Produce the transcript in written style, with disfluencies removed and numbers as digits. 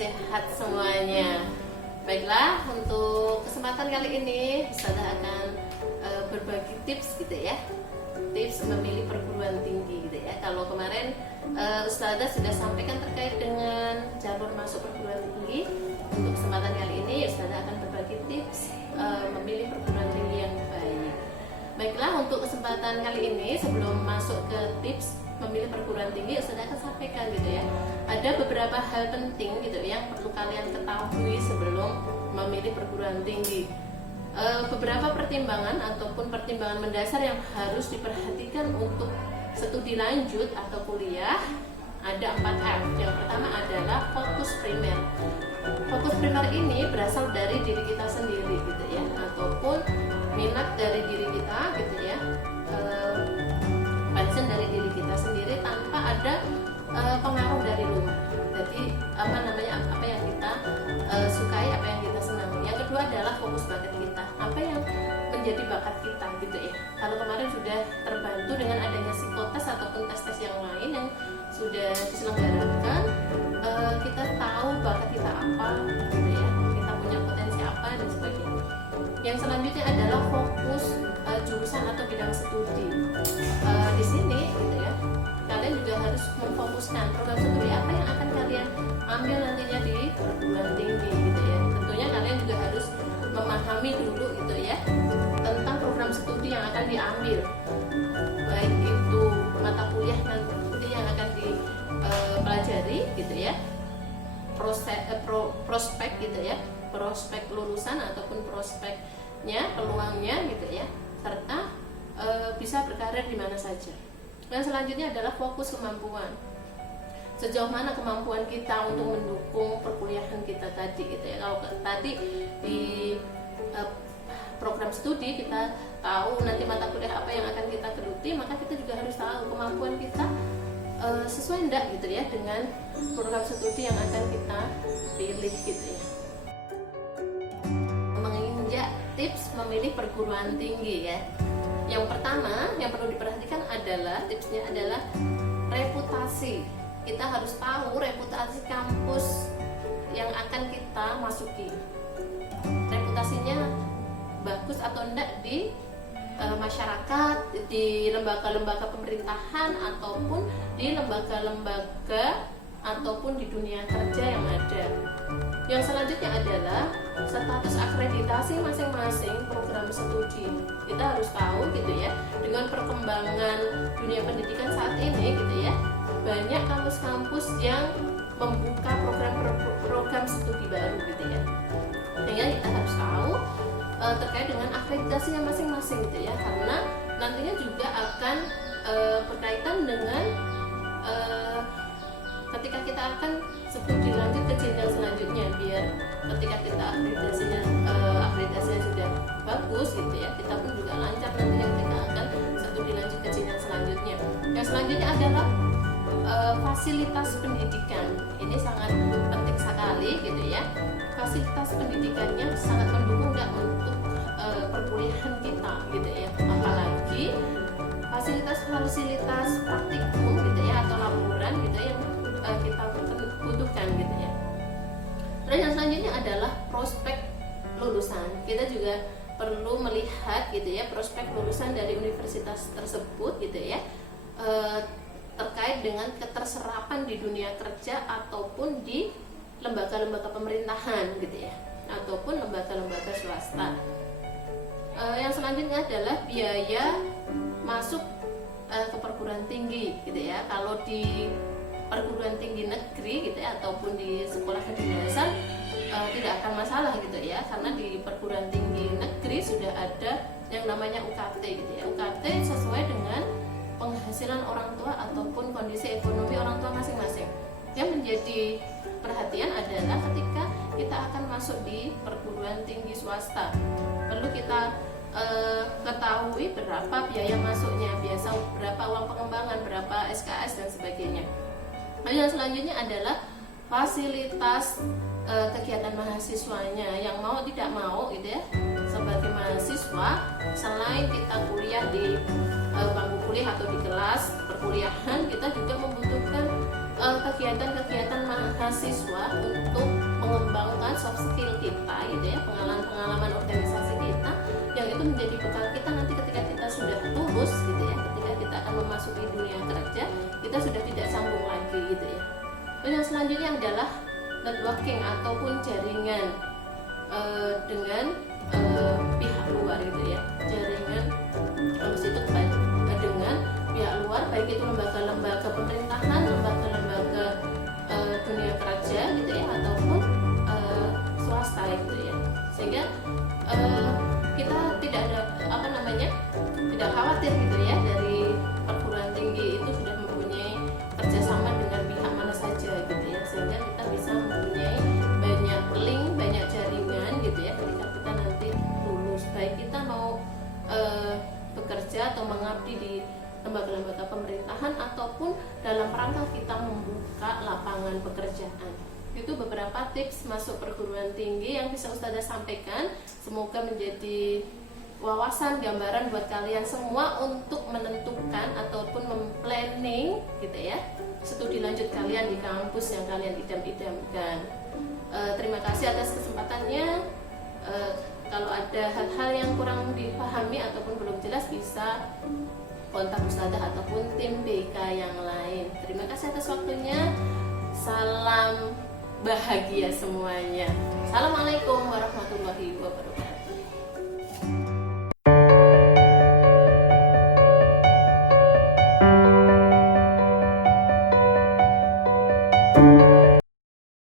sehat semuanya. Baiklah, untuk kesempatan kali ini Ustazah akan berbagi tips gitu ya. Tips memilih perguruan tinggi gitu ya. Kalau kemarin Ustazah sudah sampaikan terkait dengan jalur masuk perguruan tinggi. Untuk kesempatan kali ini Ustazah akan berbagi tips memilih perguruan tinggi yang baik. Baiklah, untuk kesempatan kali ini sebelum masuk ke tips memilih perguruan tinggi, Ustazah akan sampaikan gitu ya. Ada beberapa hal penting gitu yang perlu kalian ketahui sebelum memilih perguruan tinggi. Beberapa pertimbangan ataupun pertimbangan mendasar yang harus diperhatikan untuk studi lanjut atau kuliah. Ada 4F. Yang pertama adalah fokus primer. Fokus primer ini berasal dari diri kita sendiri gitu ya, ataupun minat dari diri kita gitu ya, passion dari diri kita sendiri tanpa ada pengaruh dari luar. Jadi apa yang kita sukai, apa yang kita senangi. Yang kedua adalah fokus bakat kita, apa yang menjadi bakat kita gitu ya. Kalau kemarin sudah terbantu dengan adanya psikotes ataupun tes-tes yang lain yang sudah diselenggarakan, kita tahu bakat kita apa gitu ya, kita punya potensi apa dan sebagainya. Yang selanjutnya adalah fokus jurusan atau bidang studi. Di sini gitu ya, kalian juga harus memfokuskan program studi apa yang akan kalian ambil nantinya di perguruan tinggi gitu ya. Tentunya kalian juga harus memahami dulu gitu ya tentang program studi yang akan diambil, baik itu mata kuliah nanti yang akan dipelajari gitu ya, prospek gitu ya, prospek lulusan ataupun prospeknya, peluangnya gitu ya, serta bisa berkarir di mana saja. Dan selanjutnya adalah fokus kemampuan. Sejauh mana kemampuan kita untuk mendukung perkuliahan kita tadi gitu ya. Kalau tadi di program studi kita tahu nanti mata kuliah apa yang akan kita geluti, maka kita juga harus tahu kemampuan kita sesuai enggak gitu ya dengan program studi yang akan kita pilih gitu ya. Menginjak tips memilih perguruan tinggi ya. Yang pertama yang perlu diperhatikan adalah tipsnya adalah reputasi. Kita harus tahu reputasi kampus yang akan kita masuki. Reputasinya bagus atau enggak di masyarakat, di lembaga-lembaga pemerintahan ataupun di lembaga-lembaga ataupun di dunia kerja yang ada. Yang selanjutnya adalah status akreditasi masing-masing program studi. Kita harus tahu gitu ya, dengan perkembangan dunia pendidikan saat ini gitu ya, banyak kampus-kampus yang membuka program studi baru gitu ya. Sehingga kita harus tahu terkait dengan akreditasinya masing-masing gitu ya, karena nantinya juga akan berkaitan dengan ketika kita akan studi lanjut ke jenjang selanjutnya, biar ketika kita akreditasinya sudah bagus gitu ya, kita pun juga lancar nantinya ketika akan studi lanjut ke jenjang selanjutnya. Yang selanjutnya adalah fasilitas pendidikan. Ini sangat penting sekali gitu ya. Fasilitas pendidikannya sangat mendukung untuk perkuliahan kita gitu ya. Apalagi fasilitas praktikum gitu ya, atau laporan gitu ya, yang kita butuhkan gitu ya. Dan yang selanjutnya adalah prospek lulusan. Kita juga perlu melihat gitu ya prospek lulusan dari universitas tersebut gitu ya, terkait dengan keterserapan di dunia kerja ataupun di lembaga-lembaga pemerintahan gitu ya, ataupun lembaga-lembaga swasta. Yang selanjutnya adalah biaya masuk ke perguruan tinggi gitu ya. Kalau di perguruan tinggi negeri gitu ya, ataupun di sekolah kedinasan, tidak akan masalah gitu ya, karena di perguruan tinggi negeri sudah ada yang namanya UKT gitu ya. UKT sesuai dengan penghasilan orang tua ataupun kondisi ekonomi orang tua masing-masing. Yang menjadi perhatian adalah ketika kita akan masuk di perguruan tinggi swasta, perlu kita ketahui berapa biaya masuknya, biasa berapa uang pengembangan, berapa SKS dan sebagainya. Nah, yang selanjutnya adalah fasilitas kegiatan mahasiswanya, yang mau tidak mau gitu ya, sebagai mahasiswa selain kita kuliah di bangku kuliah atau di kelas perkuliahan, kita juga membutuhkan kegiatan-kegiatan mahasiswa untuk mengembangkan soft skill kita gitu ya, pengalaman-pengalaman organisasi kita yang itu menjadi bekal kita nanti ketika kita sudah lulus gitu ya, ketika kita akan memasuki dunia kerja, kita sudah tidak sambung lagi gitu ya. Dan yang selanjutnya adalah networking ataupun jaringan dengan pihak luar gitu ya, jaringan itu dengan pihak luar, baik itu lembaga-lembaga pemerintahan, lembaga-lembaga dunia kerja gitu ya, ataupun swasta gitu ya, sehingga kita tidak ada tidak khawatir gitu ya, dari perguruan tinggi itu sudah mempunyai kerjasama dengan pihak mana saja gitu ya, sehingga kita bisa mempunyai banyak link, banyak jaringan gitu ya ketika kita nanti lulus, baik kita mau bekerja atau mengabdi di lembaga-lembaga pemerintahan ataupun dalam rangka kita membuka lapangan pekerjaan. Itu beberapa tips masuk perguruan tinggi yang bisa Ustazah sampaikan, semoga menjadi wawasan, gambaran buat kalian semua untuk menentukan ataupun memplanning gitu ya studi lanjut kalian di kampus yang kalian idam-idamkan. Terima kasih atas kesempatannya. Kalau ada hal-hal yang kurang dipahami ataupun belum jelas, bisa kontak Ustazah ataupun tim BK yang lain. Terima kasih atas waktunya. Salam bahagia semuanya. Assalamualaikum warahmatullahi wabarakatuh.